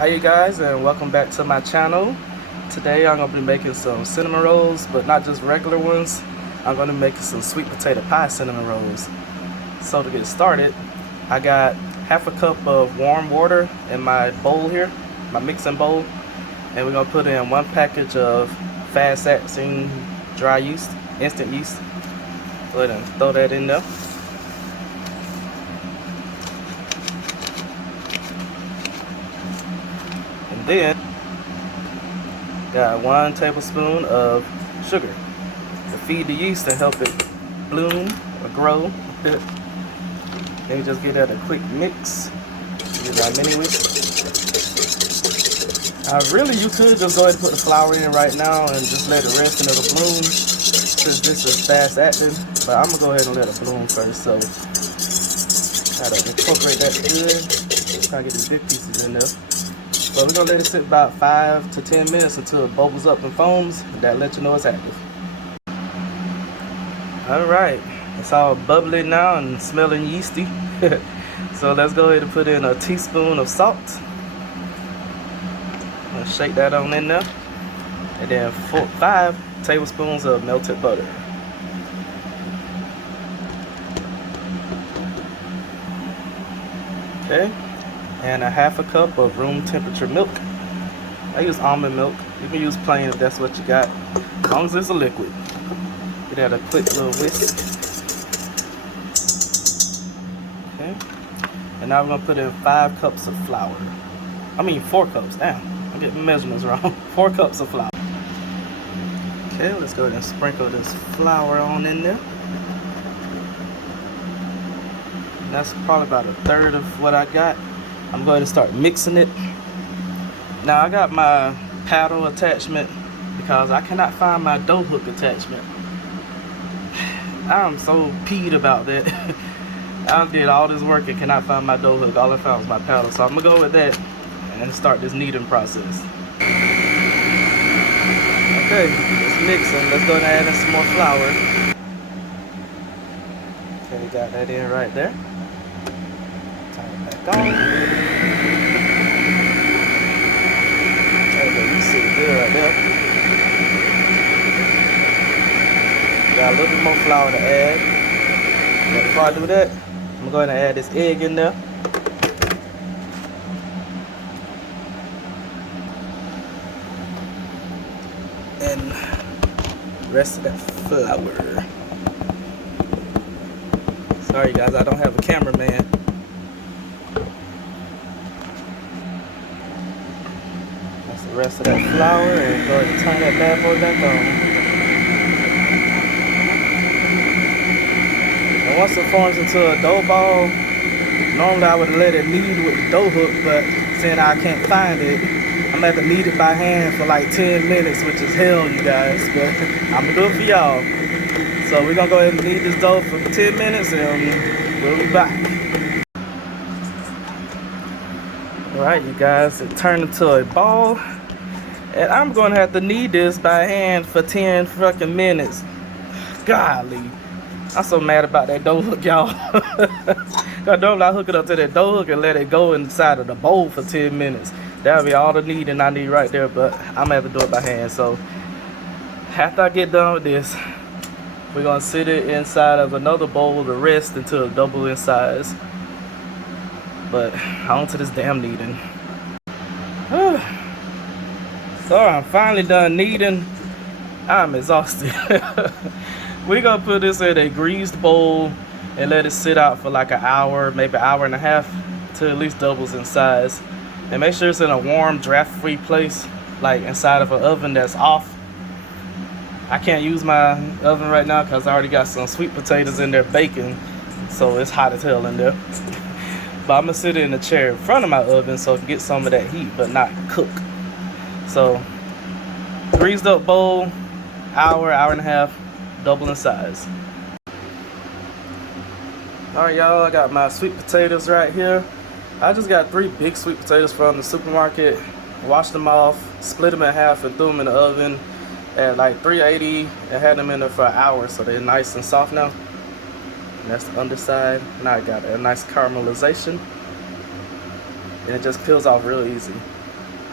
Hi you guys, and welcome back to my channel. Today I'm going to be making some cinnamon rolls, but not just regular ones. I'm going to be making some sweet potato pie cinnamon rolls. So to get started, I got half a cup of warm water in my bowl here, my mixing bowl. And we're going to put in 1 package of fast acting dry yeast, instant yeast. Go ahead and throw that in there. And then got 1 tablespoon of sugar to feed the yeast and help it bloom or grow. Then you just give that a quick mix. Use our mini whisk. Really, you could just go ahead and put the flour in right now and just let it rest and it'll bloom, since this is fast acting. But I'm gonna go ahead and let it bloom first. So gotta incorporate that good. Try to get these big pieces in there. So we're gonna let it sit about 5 to 10 minutes until it bubbles up and foams. That lets you know it's active. Alright, it's all bubbly now and smelling yeasty. So let's go ahead and put in a teaspoon of salt. And shake that on in there. And then 5 tablespoons of melted butter. Okay. And a half a cup of room temperature milk. I use almond milk. You can use plain if that's what you got, as long as it's a liquid. Get that a quick little whisk. Okay. And now we're gonna put in 5 cups of flour. 4 cups. Damn, I'm getting the measurements wrong. 4 cups of flour. Okay, let's go ahead and sprinkle this flour on in there. And that's probably about 1/3 of what I got. I'm going to start mixing it. Now I got my paddle attachment because I cannot find my dough hook attachment. I'm so peeved about that. I did all this work and cannot find my dough hook. All I found was my paddle. So I'm gonna go with that and start this kneading process. Okay, it's mixing. Let's go ahead and add in some more flour. Okay, got that in right there. Turn it back on. You see it good right there. Got a little bit more flour to add. But before I do that, I'm going to add this egg in there. And the rest of that flour. Sorry guys, I don't have a cameraman. That's the rest of that flour, and go ahead and turn that bad boy back on. And once it forms into a dough ball, normally I would let it knead with the dough hook, but since I can't find it, I'm gonna have to knead it by hand for like 10 minutes, which is hell, you guys. But I'm gonna do it for y'all. So we're gonna go ahead and knead this dough for 10 minutes and we'll be back. Alright you guys, it turned into a ball. And I'm gonna have to knead this by hand for 10 fucking minutes. Golly. I'm so mad about that dough hook, y'all. I don't hook it up to that dough hook and let it go inside of the bowl for 10 minutes. That'll be all the kneading I need right there, but I'm gonna have to do it by hand. So after I get done with this, we're gonna sit it inside of another bowl to rest until it double in size. But on to this damn kneading. So I'm finally done kneading. I'm exhausted. We're gonna put this in a greased bowl and let it sit out for like an hour, maybe an hour and a half, till at least doubles in size. And make sure it's in a warm, draft-free place, like inside of an oven that's off. I can't use my oven right now because I already got some sweet potatoes in there baking, so it's hot as hell in there. But I'm gonna sit in the chair in front of my oven so I can get some of that heat, but not cook. So, greased up bowl, hour and a half, double in size. Alright y'all, I got my sweet potatoes right here. I just got 3 big sweet potatoes from the supermarket. Washed them off, split them in half and threw them in the oven at like 380 and had them in there for an hour, so they're nice and soft now. And that's the underside. Now I got a nice caramelization. And it just peels off real easy.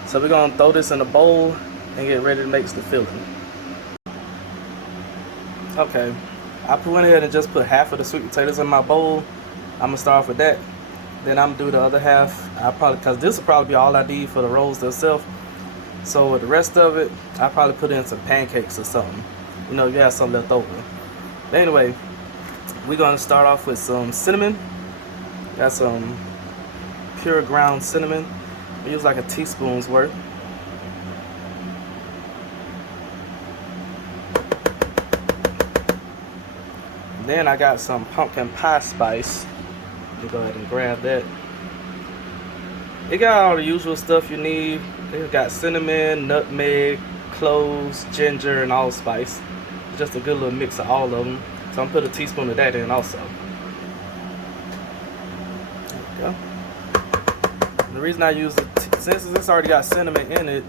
So we're gonna throw this in a bowl and get ready to make the filling. Okay, I went ahead and just put half of the sweet potatoes in my bowl. I'm gonna start off with that. Then I'm gonna do the other half. Cause this will probably be all I need for the rolls themselves. So with the rest of it, I probably put in some pancakes or something. You know, you have some left over. But anyway, we're gonna start off with some cinnamon. Got some pure ground cinnamon. We use like a teaspoon's worth. Then I got some pumpkin pie spice. Let me go ahead and grab that. It got all the usual stuff you need. It got cinnamon, nutmeg, cloves, ginger, and allspice. Just a good little mix of all of them. So I'm gonna put a teaspoon of that in also. There we go. And the reason I use it, since it's already got cinnamon in it,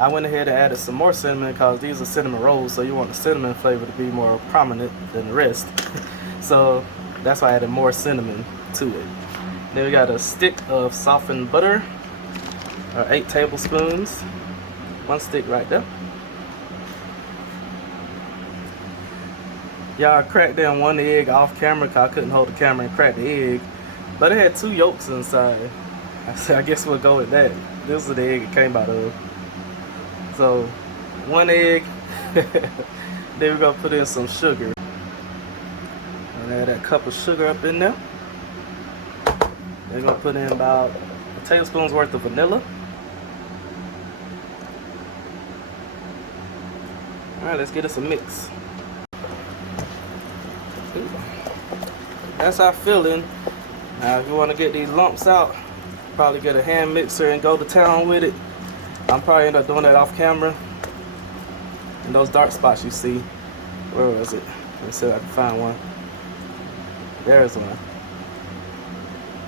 I went ahead and added some more cinnamon because these are cinnamon rolls, so you want the cinnamon flavor to be more prominent than the rest. So that's why I added more cinnamon to it. Then we got a stick of softened butter, or 8 tablespoons. One stick right there. Y'all cracked down one egg off camera because I couldn't hold the camera and crack the egg. But it had 2 yolks inside. I said, I guess we'll go with that. This is the egg it came out of. So, 1 egg. Then we're going to put in some sugar. And add that cup of sugar up in there. Then we're going to put in about a tablespoon's worth of vanilla. Alright, let's get us a mix. That's our filling. Now, if you want to get these lumps out, probably get a hand mixer and go to town with it. I'm probably end up doing that off camera. And those dark spots you see, where was it? Let me see if I can find one. There's one.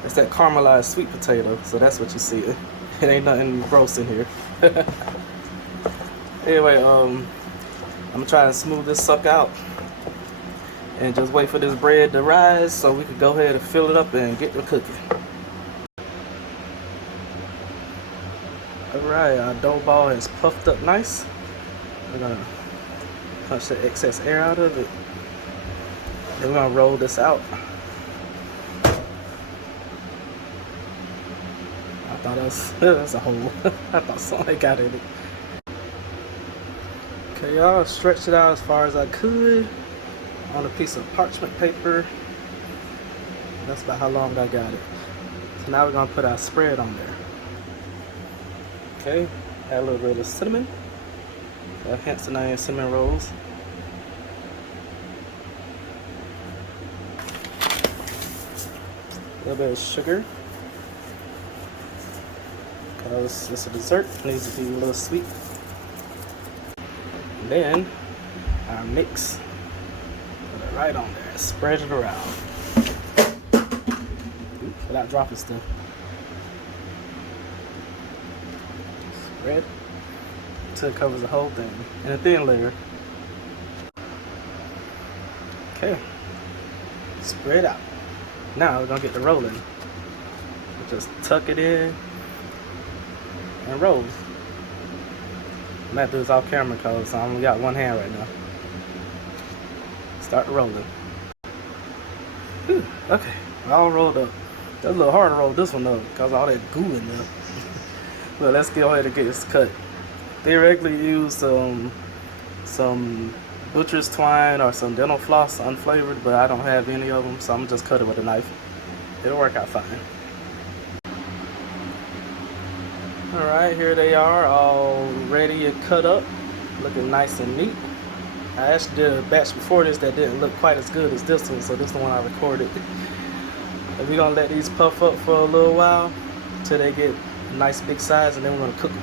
It's that caramelized sweet potato, so that's what you see. It ain't nothing gross in here. Anyway, I'm gonna try to smooth this sucker out and just wait for this bread to rise so we can go ahead and fill it up and get to cooking. Alright, our dough ball is puffed up nice. We're gonna punch the excess air out of it. Then we're gonna roll this out. I thought that's a hole. I thought something got in it. Okay, y'all, stretched it out as far as I could on a piece of parchment paper. That's about how long I got it. So now we're gonna put our spread on there. Okay, add a little bit of cinnamon. Hence the name cinnamon rolls. A little bit of sugar. Because it's a dessert, it needs to be a little sweet. And then our mix. Put it right on there. Spread it around. Without dropping stuff. Spread until it covers the whole thing in a thin layer. Okay, spread out. Now we're gonna get the rolling. We'll just tuck it in and roll. I'm gonna do this off camera because I only got one hand right now. Start rolling. Whew, okay, all rolled up. That's a little hard to roll this one up because all that goo in there. But let's go ahead and get this cut. Theoretically use some butcher's twine or some dental floss unflavored, but I don't have any of them, so I'm just cut it with a knife. It'll work out fine. Alright, here they are, all ready and cut up, looking nice and neat. I actually did a batch before this that didn't look quite as good as this one, so this is the one I recorded. And we're gonna let these puff up for a little while until they get a nice big size, and then we're gonna cook them.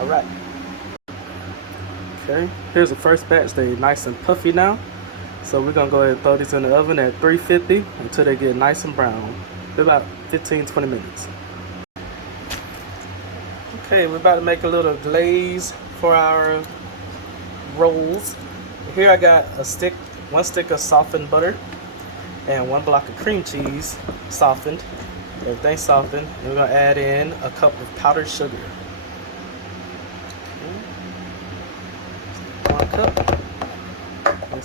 Alright. Okay, here's the first batch. They're nice and puffy now. So we're gonna go ahead and throw these in the oven at 350 until they get nice and brown. About 15-20 minutes. Okay, we're about to make a little glaze for our rolls. Here I got one stick of softened butter and 1 block of cream cheese softened. Everything softened. And we're gonna add in a cup of powdered sugar.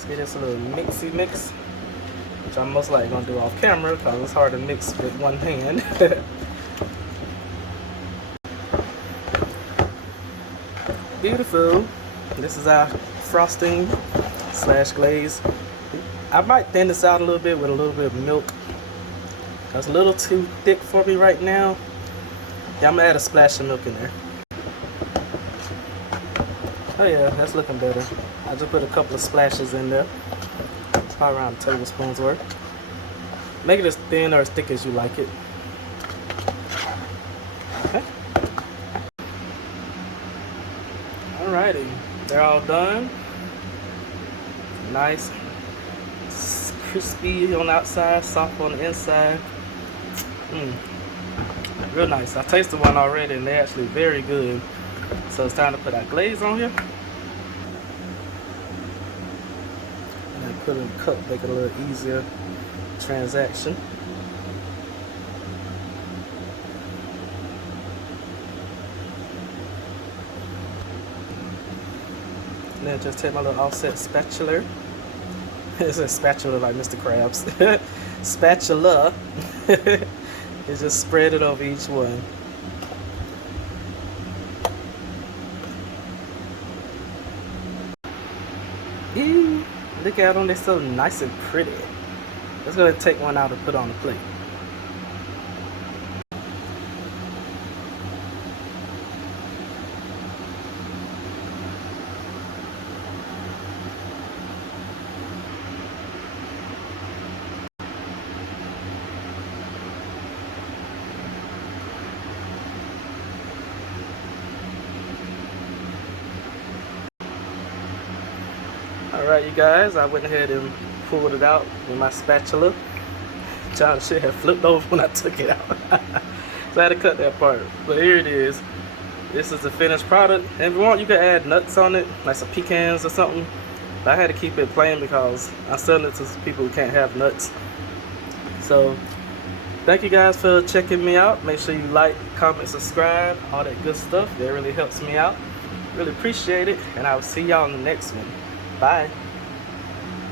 Get this a little mixy mix, which I'm most likely gonna do off camera because it's hard to mix with one hand. Beautiful. This is our frosting slash glaze. I might thin this out a little bit with a little bit of milk. It's a little too thick for me right now. Yeah, I'm gonna add a splash of milk in there. Oh yeah, that's looking better. I just put a couple of splashes in there. It's probably around a tablespoon's worth. Make it as thin or as thick as you like it. Okay. Alrighty, they're all done. Nice, crispy on the outside, soft on the inside. Real nice. I tasted one already and they're actually very good. So it's time to put our glaze on here. And then put it in the cup, make it a little easier transaction. And then just take my little offset spatula. It's a spatula like Mr. Krabs. Spatula. And just spread it over each one. Ew, look at them, they're so nice and pretty. Let's go ahead and take one out and put on the plate. Alright, you guys, I went ahead and pulled it out with my spatula. John should have flipped over when I took it out. So I had to cut that part. But here it is. This is the finished product. And if you want, you can add nuts on it, like some pecans or something. But I had to keep it plain because I'm selling it to people who can't have nuts. So, thank you guys for checking me out. Make sure you like, comment, subscribe, all that good stuff. That really helps me out. Really appreciate it. And I will see y'all in the next one. Bye.